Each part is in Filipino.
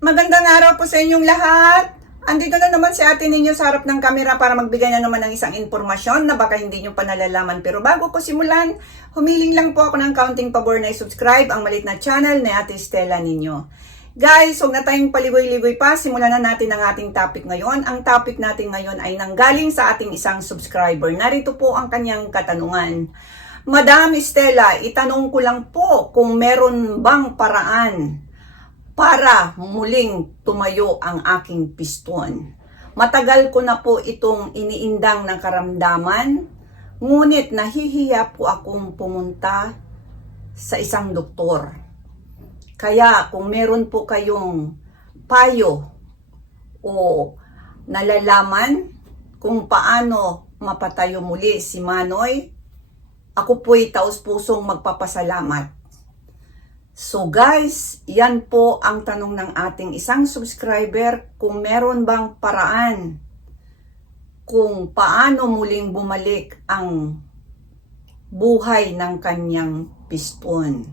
Magandang araw po sa inyong lahat. Andito na naman si ate ninyo sa harap ng kamera para magbigay na naman ng isang informasyon na baka hindi nyo pa nalalaman. Pero bago ko simulan, humiling lang po ako ng counting pabor na i-subscribe ang malit na channel ni ate Stella ninyo. Guys, huwag na tayong paligoy-ligoy pa. Simulan na natin ang ating topic ngayon. Ang topic natin ngayon ay nanggaling sa ating isang subscriber. Narito po ang kanyang katanungan. Madam Stella, itanong ko lang po kung meron bang paraan para muling tumayo ang aking piston. Matagal ko na po itong iniindang ng karamdaman, ngunit nahihiya po akong pumunta sa isang doktor. Kaya kung meron po kayong payo o nalalaman kung paano mapatayo muli si Manoy, ako po'y taus-pusong magpapasalamat. So guys, yan po ang tanong ng ating isang subscriber kung meron bang paraan kung paano muling bumalik ang buhay ng kanyang piston.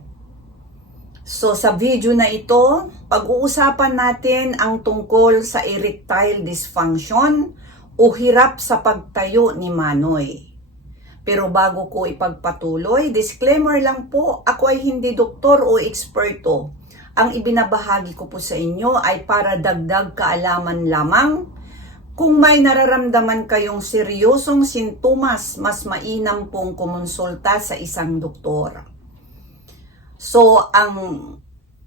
So sa video na ito, pag-uusapan natin ang tungkol sa erectile dysfunction o hirap sa pagtayo ni Manoy. Pero bago ko ipagpatuloy, disclaimer lang po, ako ay hindi doktor o eksperto. Ang ibinabahagi ko po sa inyo ay para dagdag kaalaman lamang. Kung may nararamdaman kayong seryosong sintomas, mas mainam pong kumonsulta sa isang doktor. So, ang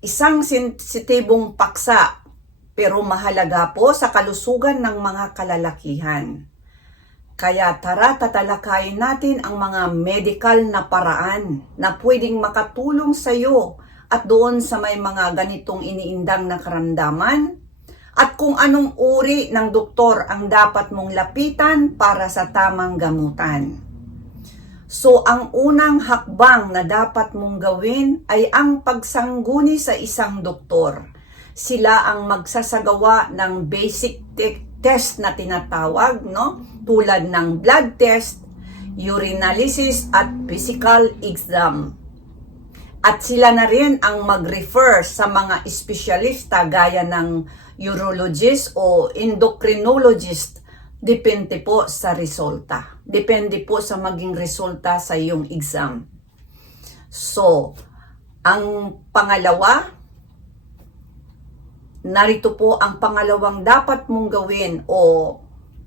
isang sensitibong paksa pero mahalaga po sa kalusugan ng mga kalalakihan. Kaya tara tatalakayin natin ang mga medical na paraan na pwedeng makatulong sa iyo at doon sa may mga ganitong iniindang na karamdaman at kung anong uri ng doktor ang dapat mong lapitan para sa tamang gamutan. So ang unang hakbang na dapat mong gawin ay ang pagsangguni sa isang doktor. Sila ang magsasagawa ng basic te- test na tinatawag, no? Tulad ng blood test, urinalysis at physical exam. At sila na rin ang mag-refer sa mga espesyalista gaya ng urologist o endocrinologist. Depende po sa resulta. Depende po sa maging resulta sa iyong exam. So, ang pangalawa, narito po ang pangalawang dapat mong gawin o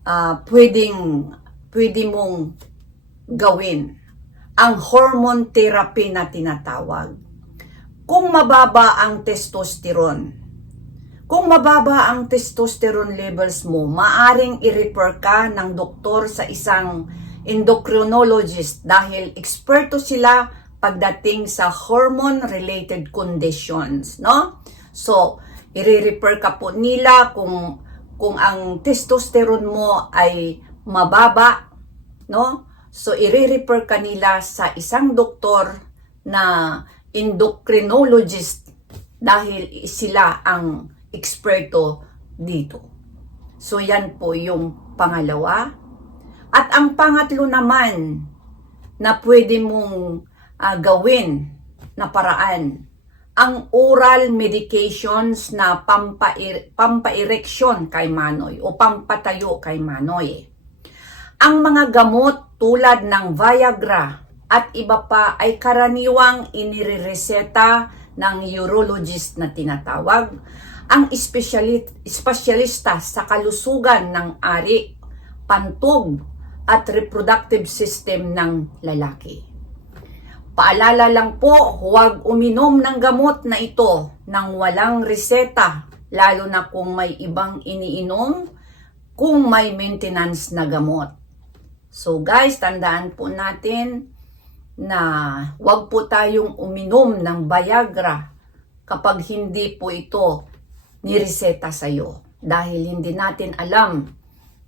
ah, pwedeng, pwede mong gawin ang hormone therapy na tinatawag. Kung mababa ang testosterone, kung mababa ang testosterone levels mo, maaring i-refer ka ng doktor sa isang endocrinologist dahil eksperto sila pagdating sa hormone-related conditions, no? So, i-refer ka po nila kung kung ang testosterone mo ay mababa, no? So, i-refer ka sa isang doktor na endocrinologist dahil sila ang eksperto dito. So, yan po yung pangalawa. At ang pangatlo naman na pwede mong ah, gawin na paraan, ang oral medications na pampair, pampaereksyon kay Manoy o pampatayo kay Manoy. Ang mga gamot tulad ng Viagra at iba pa ay karaniwang inirereseta ng urologist na tinatawag ang espesyali- espesyalista sa kalusugan ng ari, pantog at reproductive system ng lalaki. Paalala lang po, huwag uminom ng gamot na ito nang walang reseta, lalo na kung may ibang iniinom, kung may maintenance na gamot. So guys, tandaan po natin na huwag po tayong uminom ng Viagra kapag hindi po ito nireseta sa iyo. Dahil hindi natin alam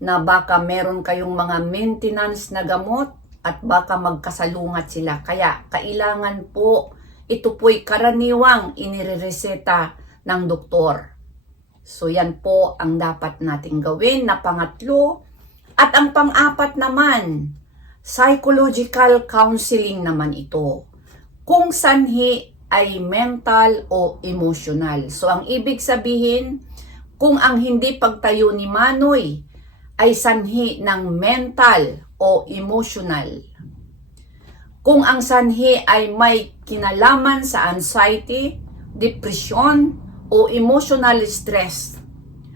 na baka meron kayong mga maintenance na gamot at baka magkasalungat sila. Kaya kailangan po ito po'y karaniwang inirereseta ng doktor. So yan po ang dapat nating gawin na pangatlo. At ang pang-apat naman, psychological counseling naman ito. Kung sanhi ay mental o emotional. So ang ibig sabihin, kung ang hindi pagtayo ni Manoy ay sanhi ng mental o emotional, kung ang sanhi ay may kinalaman sa anxiety, depression, o emotional stress,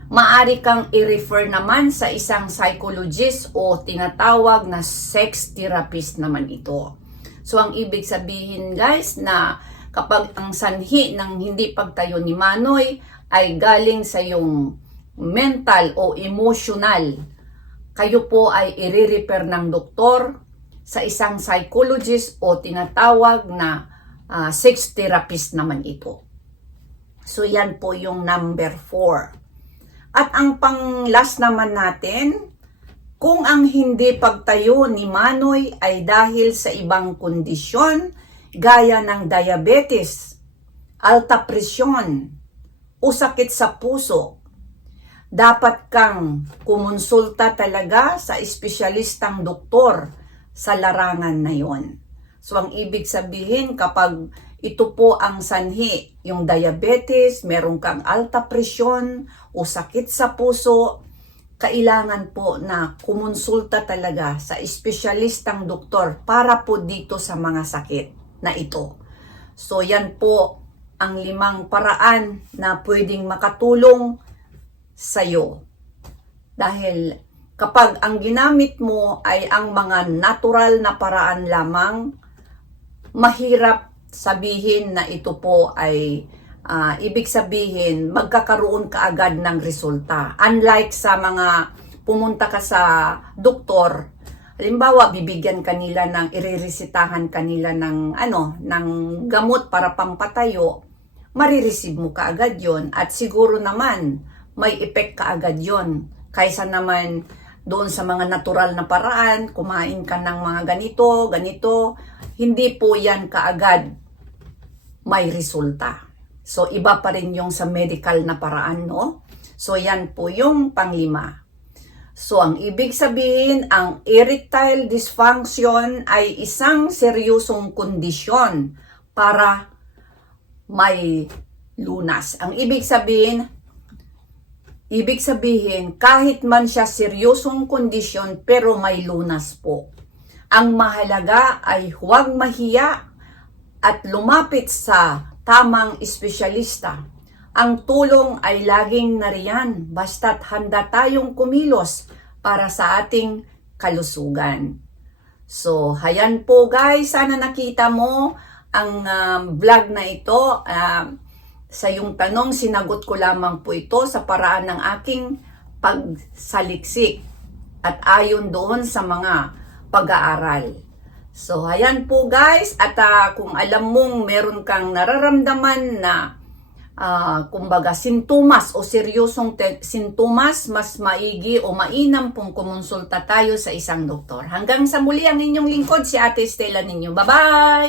maari kang i-refer naman sa isang psychologist o tinatawag na sex therapist naman ito. So ang ibig sabihin guys na kapag ang sanhi ng hindi pagtayo ni Manoy ay galing sa yung mental o emotional, kayo po ay i-refer ng doktor sa isang psychologist o tinatawag na ah, sex therapist naman ito. So yan po yung number 4. At ang pang last naman natin, kung ang hindi pagtayo ni Manoy ay dahil sa ibang kondisyon gaya ng diabetes, alta presyon, o sakit sa puso, dapat kang kumonsulta talaga sa espesyalistang doktor sa larangan na yon. So ang ibig sabihin kapag ito po ang sanhi, yung diabetes, meron kang alta presyon o sakit sa puso, kailangan po na kumonsulta talaga sa espesyalistang doktor para po dito sa mga sakit na ito. So yan po ang limang paraan na pwedeng makatulong sa'yo. Dahil kapag ang ginamit mo ay ang mga natural na paraan lamang, mahirap sabihin na ito po ay ah, ibig sabihin magkakaroon ka agad ng resulta. Unlike sa mga pumunta ka sa doktor, halimbawa bibigyan kanila ng ireresitahan kanila ng ano, ng gamot para pampatayo, marireceive mo kaagad yon at siguro naman may effect kaagad yon kaysa naman doon sa mga natural na paraan, kumain ka ng mga ganito, ganito, hindi po yan kaagad may resulta. So, iba pa rin yung sa medical na paraan, no? So, yan po yung panglima. So, ang ibig sabihin, ang erectile dysfunction ay isang seryosong kondisyon para may lunas. Ang ibig sabihin, ibig sabihin, kahit man siya seryosong kondisyon, pero may lunas po. Ang mahalaga ay huwag mahiya at lumapit sa tamang espesyalista. Ang tulong ay laging nariyan basta't handa tayong kumilos para sa ating kalusugan. So, hayan po guys, sana nakita mo ang um, vlog na ito. Um, sa yung tanong, sinagot ko lamang po ito sa paraan ng aking pagsaliksik at ayon doon sa mga pag-aaral. So, ayan po guys. At ah, kung alam mong meron kang nararamdaman na ah, kumbaga sintomas o seryosong sintomas, mas maigi o mainam pong kumonsulta tayo sa isang doktor. Hanggang sa muli ang inyong lingkod, si Ate Stella ninyo. Bye-bye!